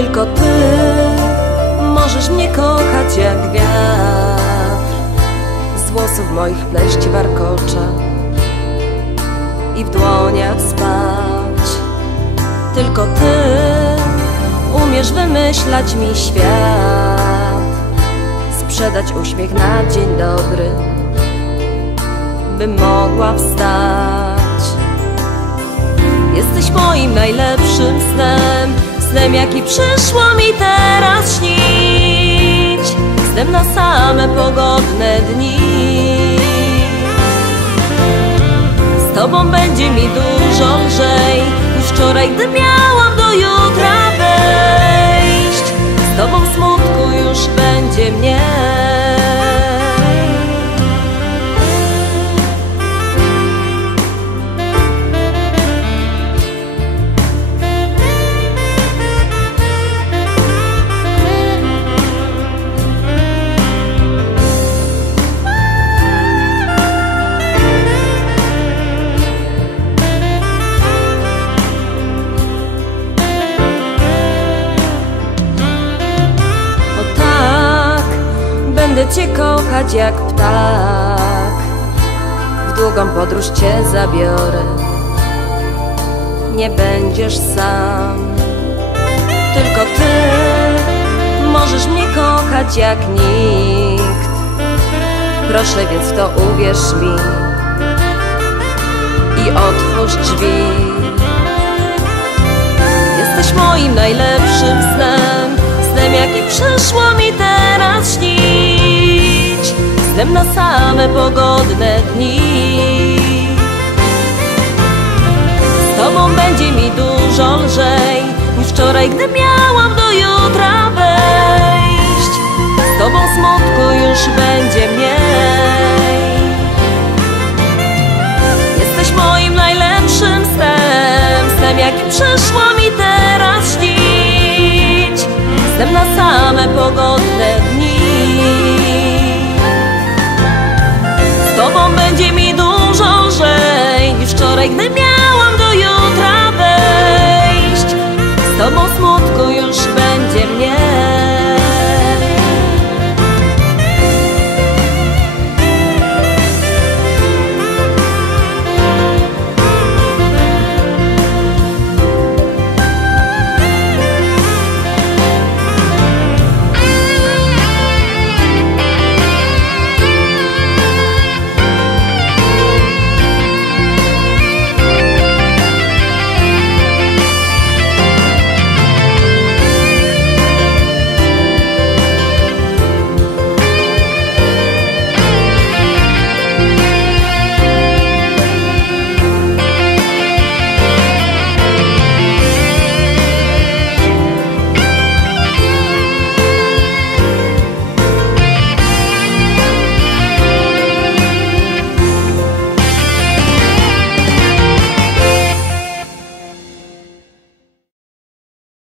Tylko ty. Możesz mnie kochać jak wiatr. Z włosów moich pleść warkocza I w dłoniach spać. Tylko ty umiesz wymyślać mi świat. Sprzedać uśmiech na dzień dobry Bym mogła wstać. Jesteś moim najlepszym snem Snem jaki przyszło mi teraz śnić. Snem na same pogodne dni. Z tobą będzie mi dużo lżej. Niż wczoraj, gdy miałam do jutra będę Cię kochać jak ptak W długą podróż Cię zabiorę. Nie będziesz sam Tylko Ty możesz mnie kochać jak nikt. Proszę więc to uwierz mi I otwórz drzwi. Jesteś moim najlepszym snem Snem jaki przyszło Snem na same pogodne dni. Z tobą będzie mi dużo lżej. Niż wczoraj, gdy miałam do jutra której gdy miałam do jutra wejść. Z tobą smutku już będzie mnie